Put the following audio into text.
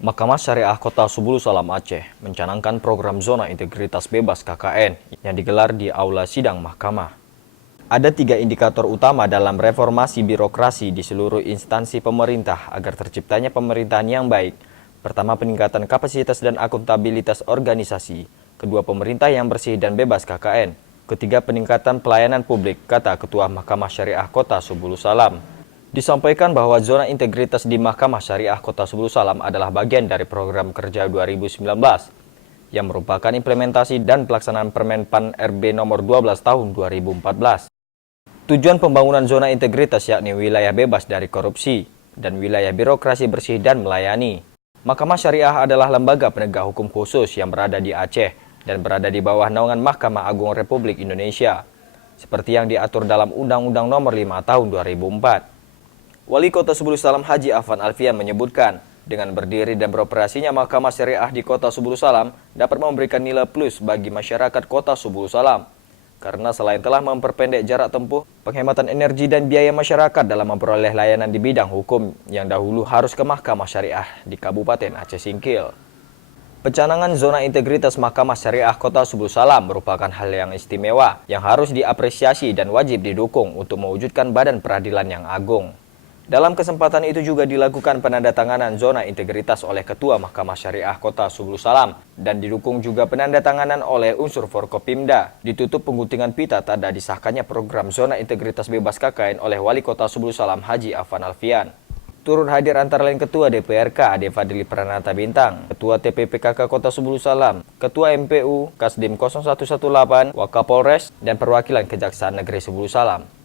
Mahkamah Syariah Kota Subulu Salam Aceh mencanangkan program zona integritas bebas KKN yang digelar di Aula Sidang Mahkamah. Ada 3 indikator utama dalam reformasi birokrasi di seluruh instansi pemerintah agar terciptanya pemerintahan yang baik. Pertama, peningkatan kapasitas dan akuntabilitas organisasi. Kedua, pemerintah yang bersih dan bebas KKN. Ketiga, peningkatan pelayanan publik, kata Ketua Mahkamah Syariah Kota Subulu Salam. Disampaikan bahwa zona integritas di Mahkamah Syariah Kota Subulu Salam adalah bagian dari program kerja 2019 yang merupakan implementasi dan pelaksanaan Permen PAN RB nomor 12 tahun 2014. Tujuan pembangunan zona integritas yakni wilayah bebas dari korupsi dan wilayah birokrasi bersih dan melayani. Mahkamah Syariah adalah lembaga penegak hukum khusus yang berada di Aceh dan berada di bawah naungan Mahkamah Agung Republik Indonesia, seperti yang diatur dalam Undang-Undang nomor 5 tahun 2004. Wali Kota Subulu Salam Haji Afan Alfian menyebutkan, dengan berdiri dan beroperasinya Mahkamah Syariah di Kota Subulu Salam dapat memberikan nilai plus bagi masyarakat Kota Subulu Salam. Karena selain telah memperpendek jarak tempuh, penghematan energi dan biaya masyarakat dalam memperoleh layanan di bidang hukum yang dahulu harus ke Mahkamah Syariah di Kabupaten Aceh Singkil. Pencanangan zona integritas Mahkamah Syariah Kota Subulu Salam merupakan hal yang istimewa yang harus diapresiasi dan wajib didukung untuk mewujudkan badan peradilan yang agung. Dalam kesempatan itu juga dilakukan penandatanganan zona integritas oleh Ketua Mahkamah Syariah Kota Subulu Salam dan didukung juga penandatanganan oleh unsur Forkopimda. Ditutup pengguntingan pita tanda disahkannya program zona integritas bebas KKN oleh Wali Kota Subulu Salam Haji Afan Alfian. Turut hadir antara lain Ketua DPRK Ade Fadli Pranata Bintang, Ketua TPPKK Kota Subulu Salam, Ketua MPU Kasdim 0118, Wakapolres, dan perwakilan Kejaksaan Negeri Subulu Salam.